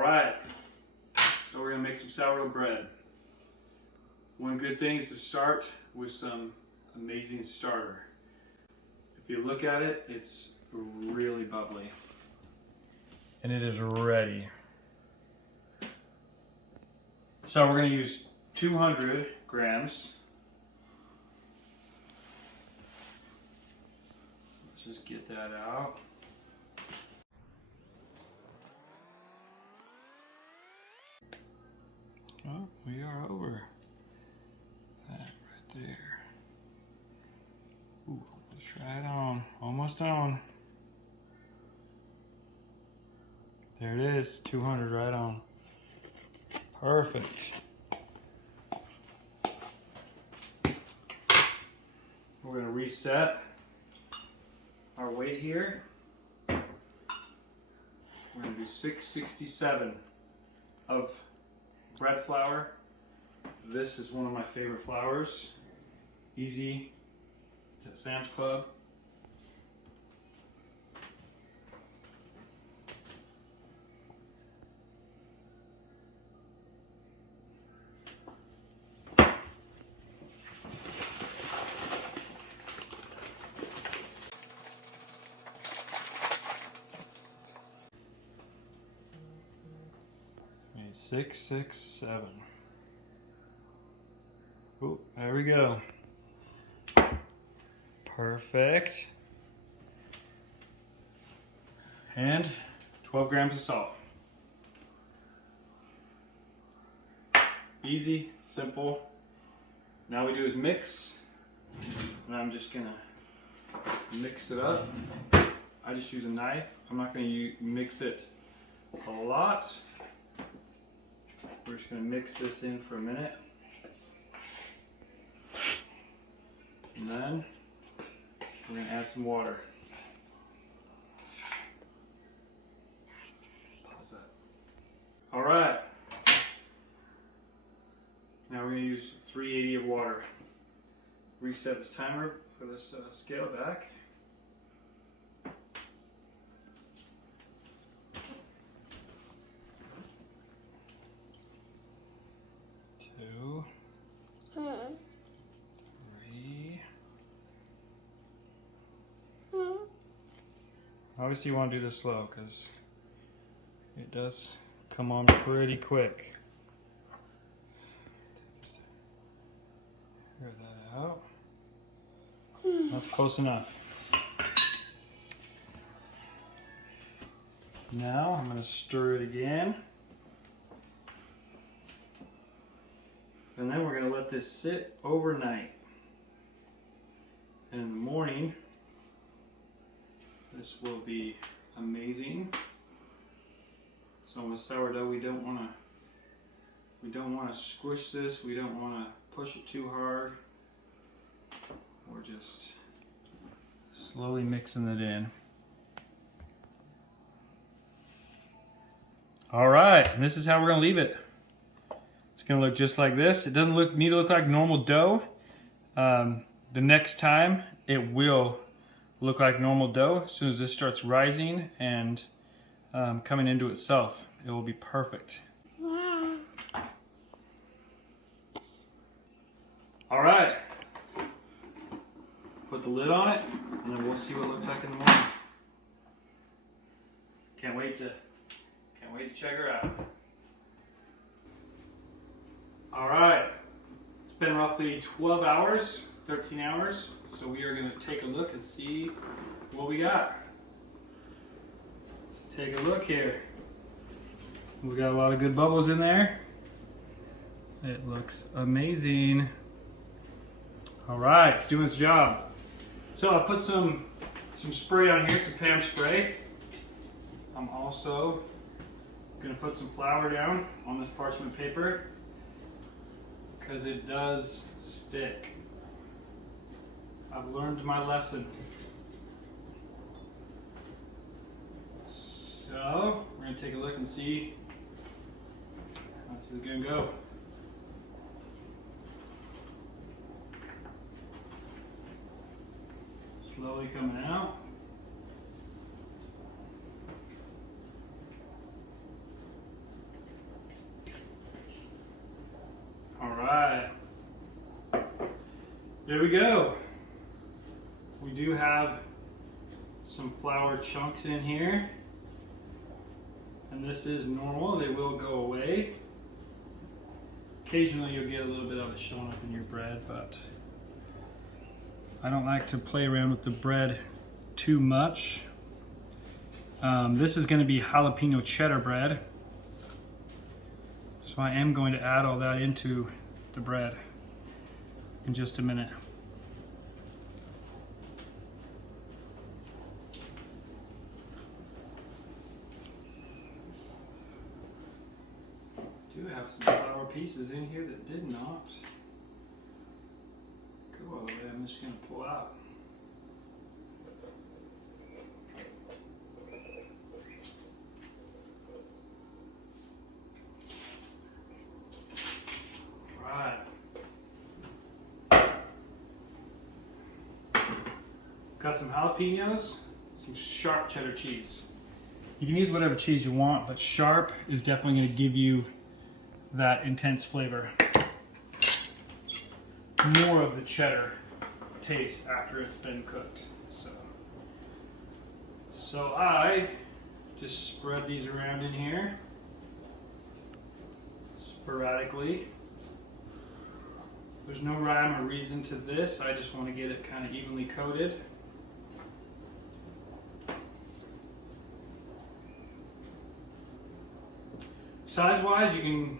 Alright, so we're going to make some sourdough bread. One good thing is to start with some amazing starter. If you look at it, it's really bubbly. And it is ready. So we're going to use 200 grams. So let's just get that out. Oh, we are over that right there. Ooh, let's try it on. Almost on. There it is, 200 right on. Perfect. We're going to reset our weight here. We're going to do 667 of bread flour. This is one of my favorite flours. Easy. It's at Sam's Club. Okay, 667. Oh, there we go. Perfect. And 12 grams of salt. Easy, simple. Now we do is mix. And I'm just gonna mix it up. I just use a knife. I'm not gonna mix it a lot. We're just gonna mix this in for a minute. And then we're going to add some water. Pause that. Alright. Now we're going to use 380 of water. Reset this timer for this scale back. Two. Obviously you want to do this slow because it does come on pretty quick. Figure that out. That's close enough. Now I'm going to stir it again. And then we're going to let this sit overnight. And in the morning, this will be amazing. So with sourdough, we don't want to squish this. We don't want to push it too hard. We're just slowly mixing it in. All right, and this is how we're going to leave it. It's going to look just like this. It doesn't need to look like normal dough. The next time, it will look like normal dough. As soon as this starts rising and coming into itself, it will be perfect. All right, put the lid on it, and then we'll see what it looks like in the morning. Can't wait to check her out. All right, it's been roughly 12 hours, 13 hours. So we are going to take a look and see what we got. Let's take a look here. We got a lot of good bubbles in there. It looks amazing. All right, it's doing its job. So I put some spray on here, some Pam spray. I'm also going to put some flour down on this parchment paper because it does stick. I've learned my lesson. So we're going to take a look and see how this is going to go. Slowly coming out. there we go. We do have some flour chunks in here. And this is normal, they will go away. Occasionally you'll get a little bit of it showing up in your bread, but I don't like to play around with the bread too much. This is going to be jalapeno cheddar bread. So I am going to add all that into the bread in just a minute. I do have some flour pieces in here that did not go all the way. I'm just going to pull out. Right. Got some jalapenos, some sharp cheddar cheese. You can use whatever cheese you want, but sharp is definitely going to give you that intense flavor. More of the cheddar taste after it's been cooked. So I just spread these around in here sporadically. There's no rhyme or reason to this. I just want to get it kind of evenly coated. Size-wise, you can.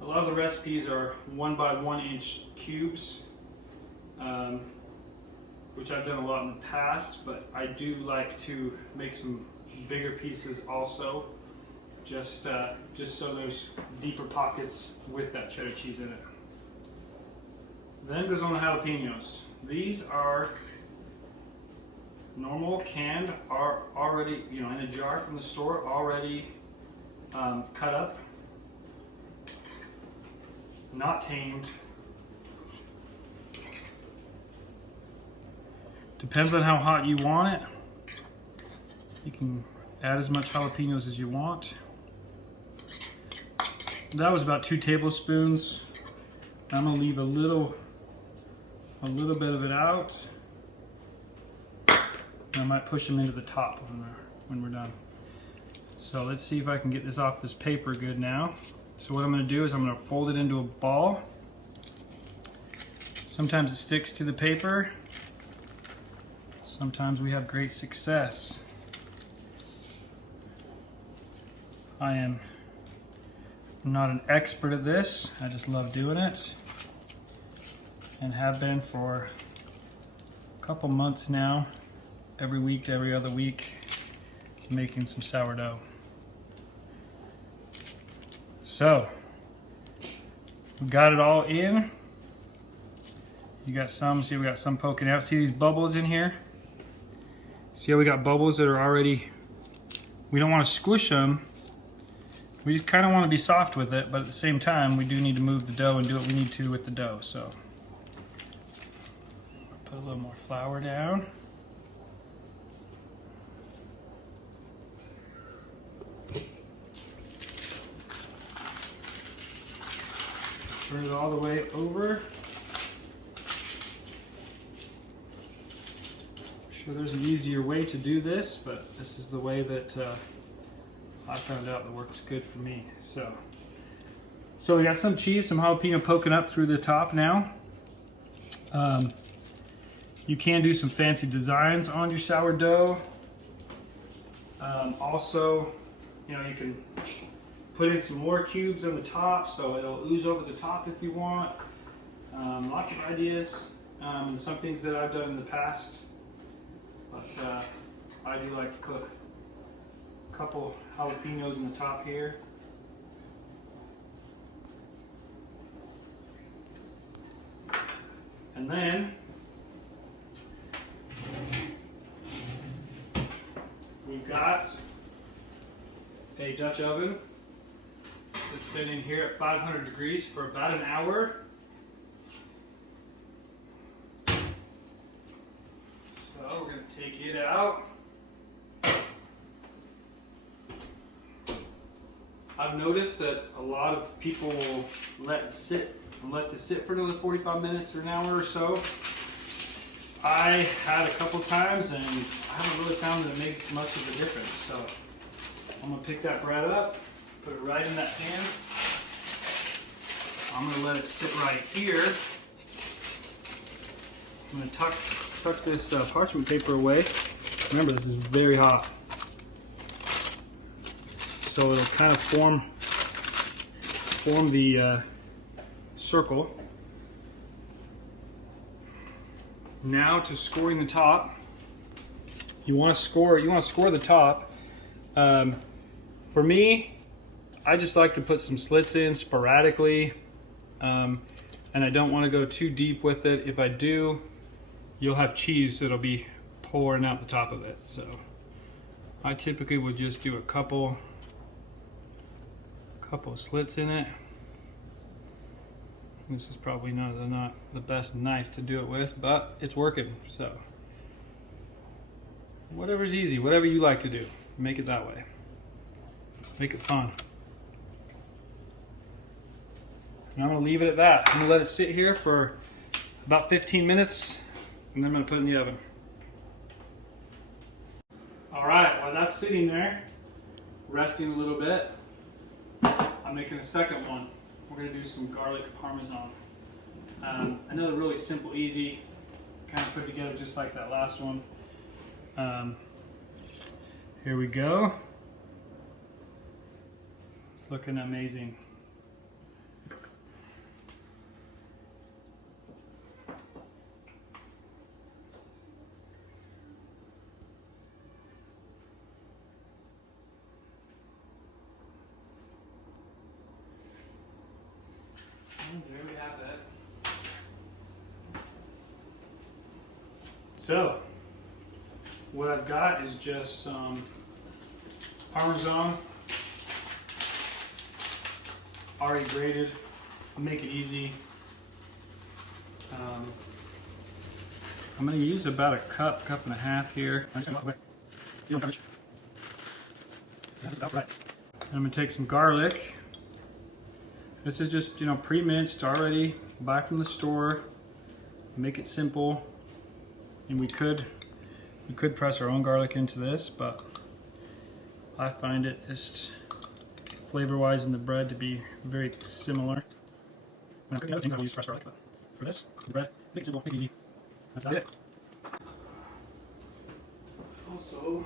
A lot of the recipes are 1 by 1 inch cubes, which I've done a lot in the past, but I do like to make some bigger pieces also, just so there's deeper pockets with that cheddar cheese in it. Then goes on the jalapenos. These are normal canned, are already, in a jar from the store, already cut up. Not tamed. Depends on how hot you want it. You can add as much jalapenos as you want. That was about 2 tablespoons. I'm gonna leave a little bit of it out. I might push them into the top when we're done. So let's see if I can get this off this paper good now. So what I'm going to do is I'm going to fold it into a ball. Sometimes it sticks to the paper. Sometimes we have great success. I am not an expert at this. I just love doing it and have been for a couple months now, every week to every other week, making some sourdough. So, we got it all in. You got some, see we got some poking out. See these bubbles in here? See how we got bubbles that are already, we don't want to squish them. We just kind of want to be soft with it, but at the same time, we do need to move the dough and do what we need to with the dough. So, put a little more flour down. Turn it all the way over. I'm sure there's an easier way to do this, but this is the way that I found out that works good for me. So we got some cheese, some jalapeno poking up through the top now. You can do some fancy designs on your sourdough. Also, you can put in some more cubes on the top so it'll ooze over the top if you want. Lots of ideas and some things that I've done in the past. But I do like to put a couple jalapenos in the top here. And then we've got a Dutch oven. It's been in here at 500 degrees for about an hour. So we're going to take it out. I've noticed that a lot of people will let it sit and let this sit for another 45 minutes or an hour or so. I had a couple times and I haven't really found that it makes much of a difference. So I'm gonna pick that bread up, put it right in that pan. I'm gonna let it sit right here. I'm gonna tuck this parchment paper away. Remember, this is very hot. So it'll kind of form the circle. Now to scoring the top. You want to score the top. For me, I just like to put some slits in sporadically, and I don't want to go too deep with it. If I do, you'll have cheese that'll be pouring out the top of it. So I typically would just do a couple slits in it. This is probably not the best knife to do it with, but it's working. So whatever's easy, whatever you like to do, make it that way. Make it fun. And I'm gonna leave it at that. I'm gonna let it sit here for about 15 minutes, and then I'm gonna put it in the oven. All right, while that's sitting there, resting a little bit, I'm making a second one. We're gonna do some garlic parmesan. Another really simple, easy, kind of put together just like that last one. Here we go. It's looking amazing. And there we have it. So, what I've got is just some Parmesan, already grated. I'll make it easy. I'm going to use about a cup and a half here. And I'm going to take some garlic. This is just, pre-minced already. Buy from the store. Make it simple. And we could press our own garlic into this, but I find it just flavor-wise in the bread to be very similar. When I'm cooking other things, I'll use fresh garlic, but for this, the bread, make it simple, make it easy. That's about it. Also,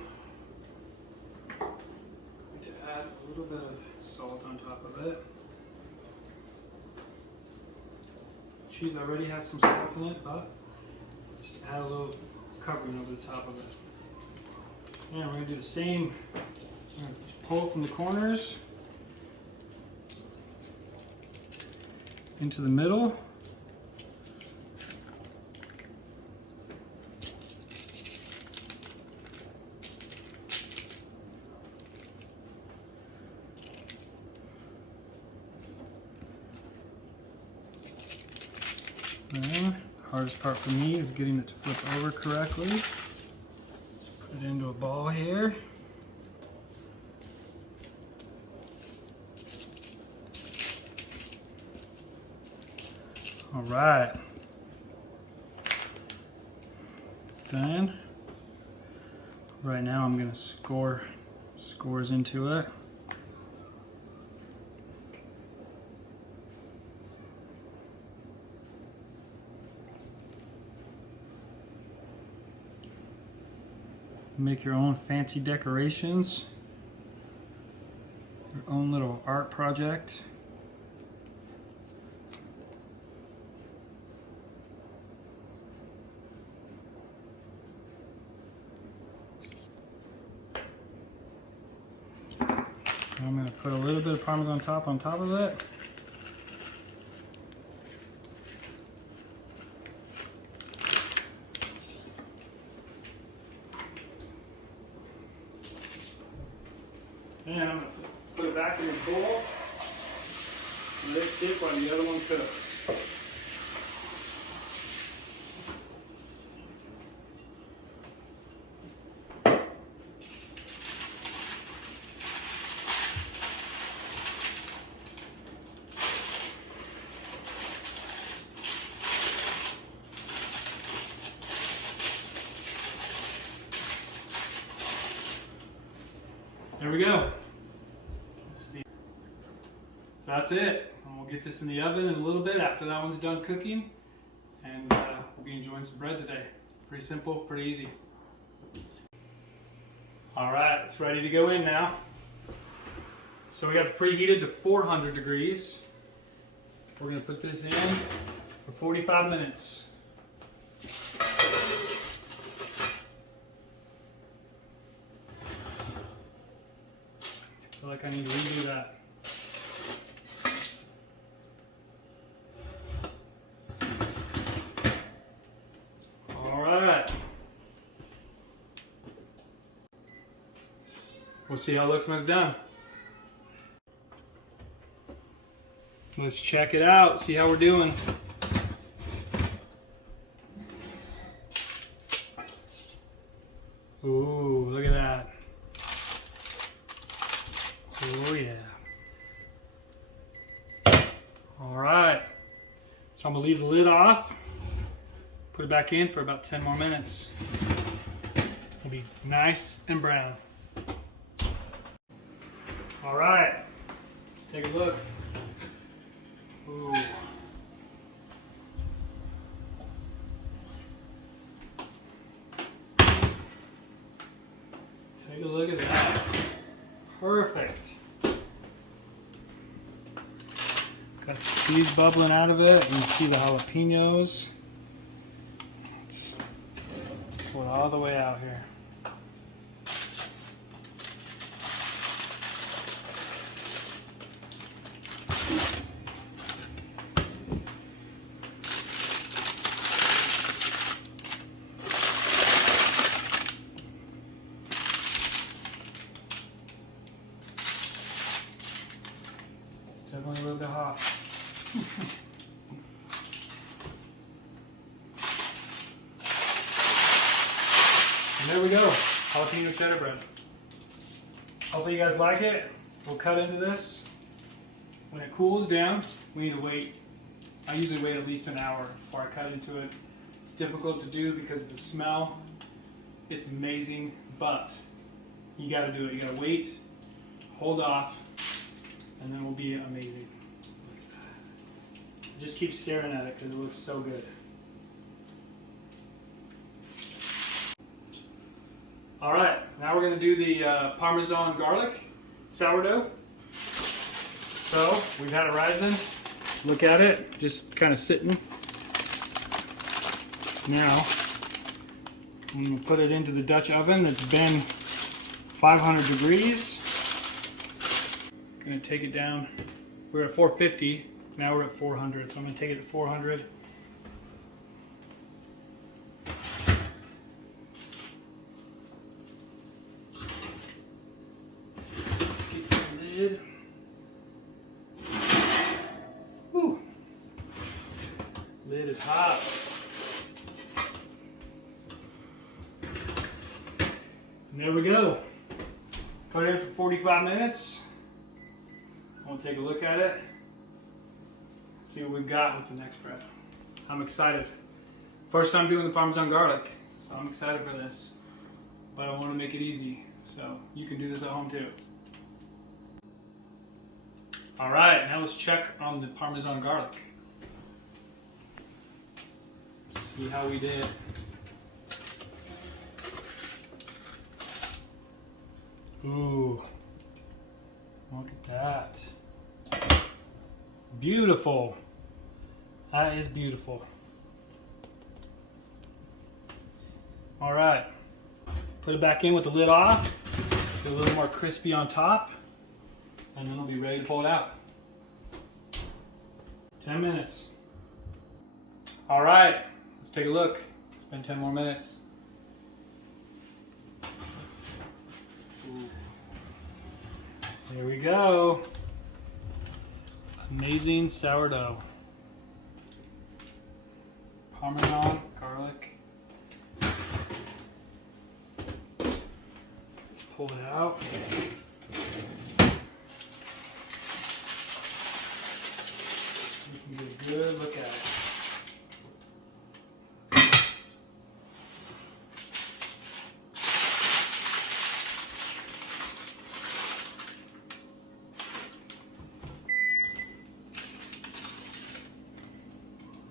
I'm going to add a little bit of salt on top of it. Cheese already has some salt in it, but just add a little covering over the top of it. And we're going to do the same. We're going to pull from the corners into the middle. And hardest part for me is getting it to flip over correctly. Put it into a ball here. All right. Then, right now I'm going to scores into it. Make your own fancy decorations, your own little art project. I'm going to put a little bit of Parmesan on top of it. And I'm going to put it back in the bowl and let it sit while the other one cooks. There we go. So that's it. And we'll get this in the oven in a little bit after that one's done cooking. And we'll be enjoying some bread today. Pretty simple, pretty easy. All right, it's ready to go in now. So we got it preheated to 400 degrees. We're gonna put this in for 45 minutes. I feel like I need to redo that. All right. We'll see how it looks when it's done. Let's check it out, see how we're doing. Ooh, look at that. Oh yeah. All right, so I'm gonna leave the lid off, put it back in for about 10 more minutes. It'll be nice and brown. All right, let's take a look. Ooh. Take a look at that. Perfect. Got some cheese bubbling out of it. You can see the jalapenos. Let's pull it all the way out here. Definitely a little bit hot. And there we go, jalapeno cheddar bread. Hopefully you guys like it. We'll cut into this. When it cools down, we need to wait. I usually wait at least an hour before I cut into it. It's difficult to do because of the smell. It's amazing, but you gotta do it. You gotta wait, hold off, and then it will be amazing. Just keep staring at it because it looks so good. All right, now we're gonna do the Parmesan garlic sourdough. So we've had it rising. Look at it, just kind of sitting. Now I'm gonna put it into the Dutch oven that's been 500 degrees. Gonna take it down. We're at 450, now we're at 400, so I'm gonna take it to 400. Get the lid. Whew. Lid is hot. And there we go. Put it in for 45 minutes. We'll take a look at it, see what we've got with the next bread. I'm excited. First time doing the Parmesan garlic, so I'm excited for this. But I want to make it easy, so you can do this at home too. All right, now let's check on the Parmesan garlic. Let's see how we did. Ooh, look at that. Beautiful. That is beautiful. All right, put it back in with the lid off. Get a little more crispy on top, and then it'll be ready to pull it out. 10 minutes. All right, let's take a look. It's been 10 more minutes. Ooh. There we go. Amazing sourdough. Parmesan, garlic. Let's pull it out. You can get a good look at it.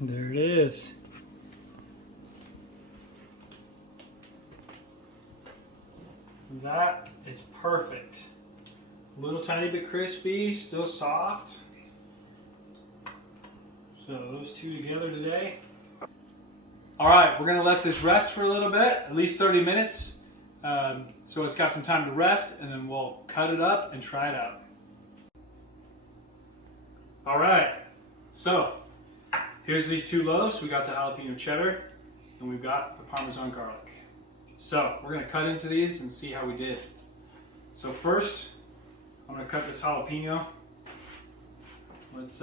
There it is. That is perfect. A little tiny bit crispy, still soft. So those two together today. All right, we're gonna let this rest for a little bit, at least 30 minutes. So it's got some time to rest, and then we'll cut it up and try it out. All right, so here's these two loaves. We got the jalapeno cheddar, and we've got the Parmesan garlic. So we're gonna cut into these and see how we did. So first, I'm gonna cut this jalapeno. Let's,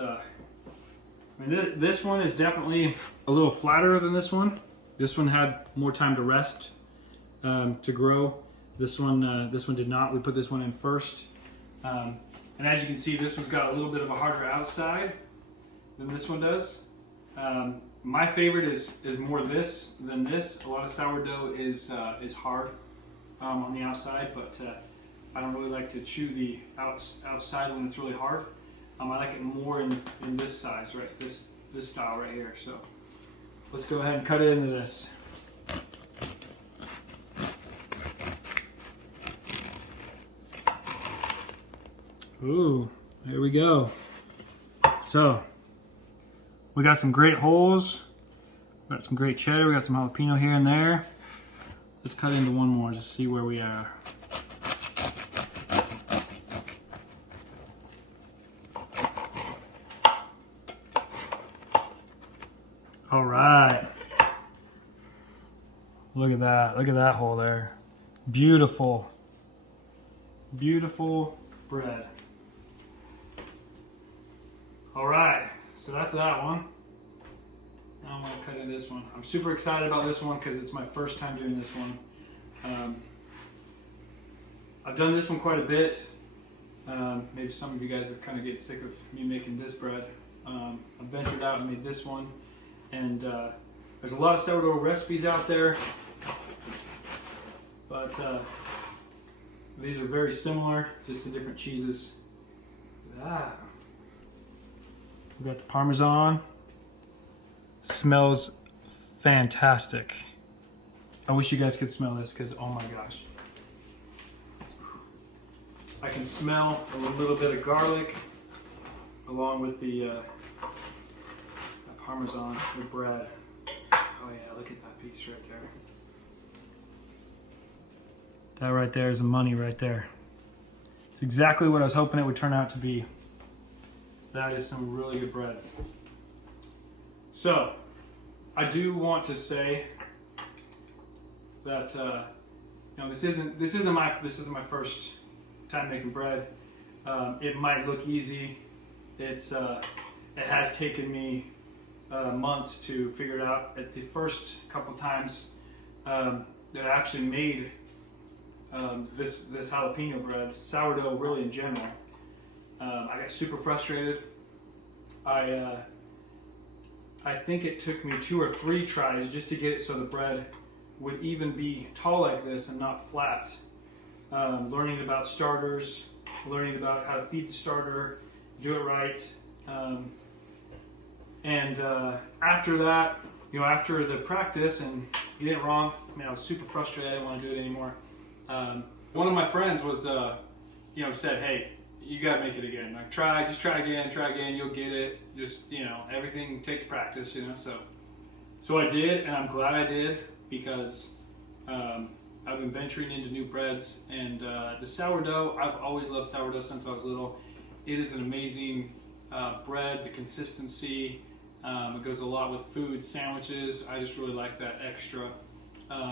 this one is definitely a little flatter than this one. This one had more time to rest, to grow. This one did not. We put this one in first. And as you can see, this one's got a little bit of a harder outside than this one does. My favorite is more this than this. A lot of sourdough is hard on the outside, but I don't really like to chew the outside when it's really hard. I like it more in this size, right? This style right here. So let's go ahead and cut it into this. Ooh, there we go. So we got some great holes. We got some great cheddar. We got some jalapeno here and there. Let's cut into one more to see where we are. All right. Look at that. Look at that hole there. Beautiful. Beautiful bread. All right. So that's that one. Now I'm going to cut into this one. I'm super excited about this one because it's my first time doing this one. I've done this one quite a bit. Maybe some of you guys are kind of getting sick of me making this bread. I ventured out and made this one. And there's a lot of sourdough recipes out there, but these are very similar, just the different cheeses. We got the Parmesan. Smells fantastic. I wish you guys could smell this because, oh my gosh. I can smell a little bit of garlic along with the Parmesan, the bread. Oh yeah, look at that piece right there. That right there is the money right there. It's exactly what I was hoping it would turn out to be. That is some really good bread. So, I do want to say that you know, this isn't my first time making bread. It might look easy. It has taken me months to figure it out. At the first couple times that I actually made this jalapeno bread, sourdough really in general, I got super frustrated. I think it took me 2 or 3 tries just to get it so the bread would even be tall like this and not flat. Learning about starters, learning about how to feed the starter, do it right. And after that, you know, after the practice and getting it wrong, I was super frustrated. I didn't want to do it anymore. One of my friends was, you know, said, "Hey, you gotta make it again. Like, just try again. You'll get it. Just, you know, everything takes practice, you know." So I did, and I'm glad I did because I've been venturing into new breads, and the sourdough. I've always loved sourdough since I was little. It is an amazing bread. The consistency. It goes a lot with food, sandwiches. I just really like that extra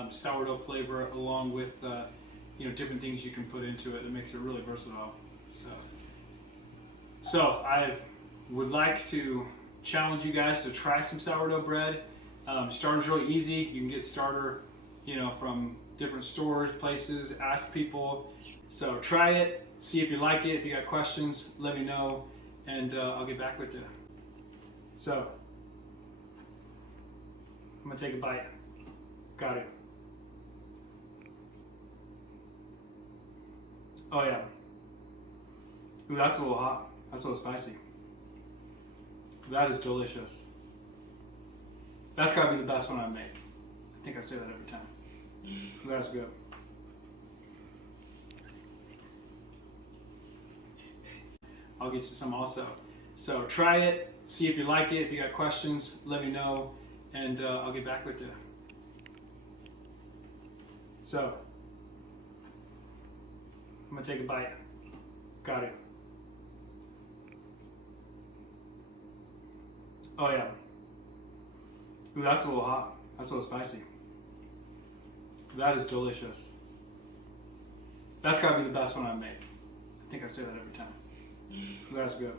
sourdough flavor, along with you know, different things you can put into it. It makes it really versatile. So I would like to challenge you guys to try some sourdough bread. Starter's really easy. You can get starter, you know, from different stores, places. Ask people. So try it. See if you like it. If you got questions, let me know, and I'll get back with you. So I'm gonna take a bite. Got it. Oh yeah. Ooh, that's a little hot. That's a little spicy. That is delicious. That's gotta be the best one I make. I think I say that every time. That's good. I'll get you some also. So try it, see if you like it. If you got questions, let me know, and I'll get back with you. So, I'm gonna take a bite. Got it. Oh yeah. Ooh, that's a little hot. That's a little spicy. That is delicious. That's gotta be the best one I make. I think I say that every time. That's good.